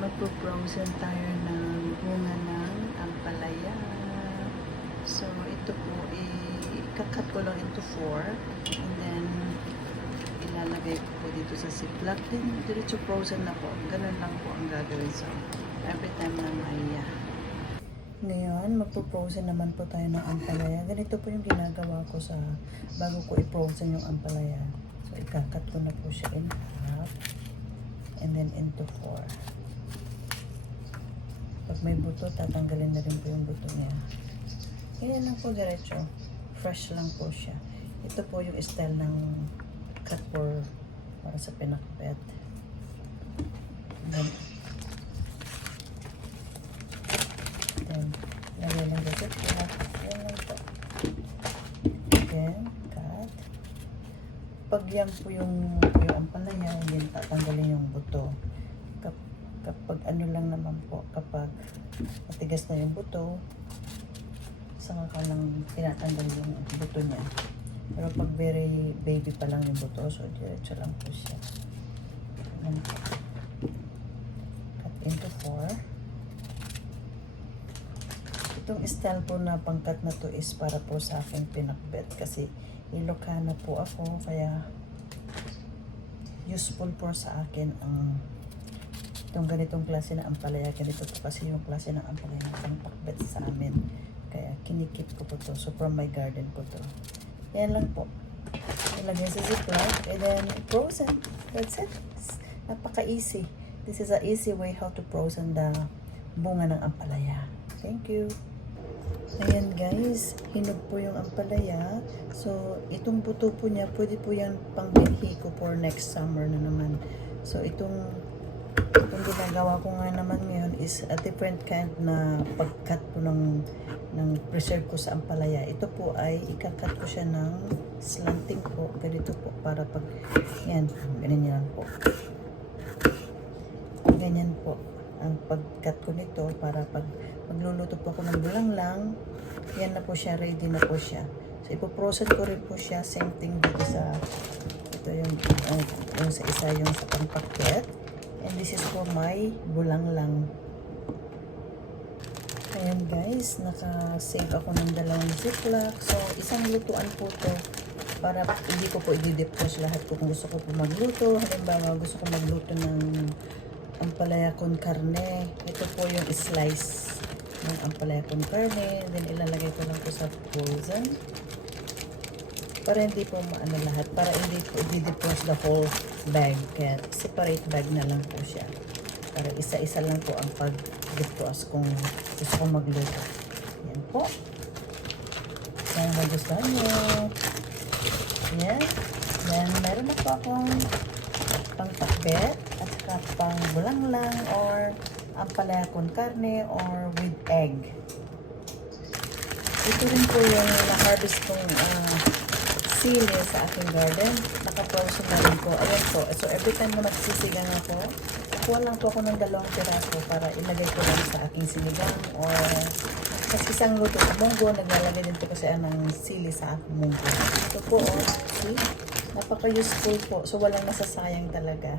magpo-frozen tayo ng bunga ng ampalaya. So, ito po, ikakat ko lang into 4 and then ilalagay ko po dito sa ziplock. Then, diretso frozen na po. Ganun lang po ang gagawin. So, every time na maya. Ngayon, magpo-frozen naman po tayo ng ampalaya. Ganito po yung ginagawa ko sa bago ko i-frozen yung ampalaya. So, ikakat ko na po siya in half and then into 4. Pag may buto, tatanggalin na rin po yung buto niya. Ganyan lang po diretso. Fresh lang po siya. Ito po yung style ng cut para sa pinakbet. Then lagay lang dito. Yan lang po. Then, cut. Pag yan po yung ampalaya, yan tatanggalin yung buto. Kapag ano lang naman po, kapag matigas na yung buto, saka ka lang tinatanggal yung buto niya. Pero pag very baby pa lang yung buto, so diretso lang po siya. Cut into 4. Itong style po na pangkat na to is para po sa aking pinakbet kasi Ilocana po ako, kaya useful po sa akin ang itong ganitong klase na ampalaya. Ganito po kasi yung klase ng ampalaya na pangpakbet sa amin. Kaya kinikip ko po to. So from my garden po to. Yan lang po. Ilagay sa ziplock and then frozen. That's it. Napaka-easy. This is a easy way how to frozen the bunga ng ampalaya. Thank you. Ayan guys, hinog po yung ampalaya. So itong buto po niya, pwede po yan pangbilhi ko for next summer na naman. So itong ginagawa ko nga naman ngayon is a different kind na pagkat po ng preserve ko sa ampalaya. Ito po ay ikakat ko siya ng slanting po. Ganito po para pag yan, ganyan lang po. Ganyan po ang pagkat ko nito para pag magluluto po ako ng bulanglang, yan na po siya, ready na po siya. So ipoproceed ko rin po siya, same thing dito sa ito yung sa isa yung sa pangpaket. And this is for my bulanglang. Ayan guys, naka-save ako ng 2 ziplock. So, isang lutuan po to para hindi ko po i-defrost lahat po kung gusto ko po magluto. Halimbawa, gusto ko magluto ng ampalaya con carne. Ito po yung slice ng ampalaya con carne. Then, ilalagay ko lang po sa frozen. Para hindi po maano lahat. Para hindi po i-defrost the whole bag. Kaya separate bag na lang po siya. Para isa-isa lang po ang pag-defrost kung gusto kong magluto. Yan po. Kaya magustuhan nyo. Yan. Then, meron na po akong pang-pakbet at saka pang-bulanglang or ampalaya con carne or with egg. Ito rin po yung na-harvest kong sili sa aking garden. Naka-frozen na rin po. Ayan po. So, every time na magsisigang ako, kuha lang po ako ng 2 piraso para ilagay ko lang sa aking sinigang or mas isang luto sa munggo. Naglalagay din po kasi ng sili sa aking munggo. Ito po, see? Napaka-useful po. So, walang nasasayang talaga.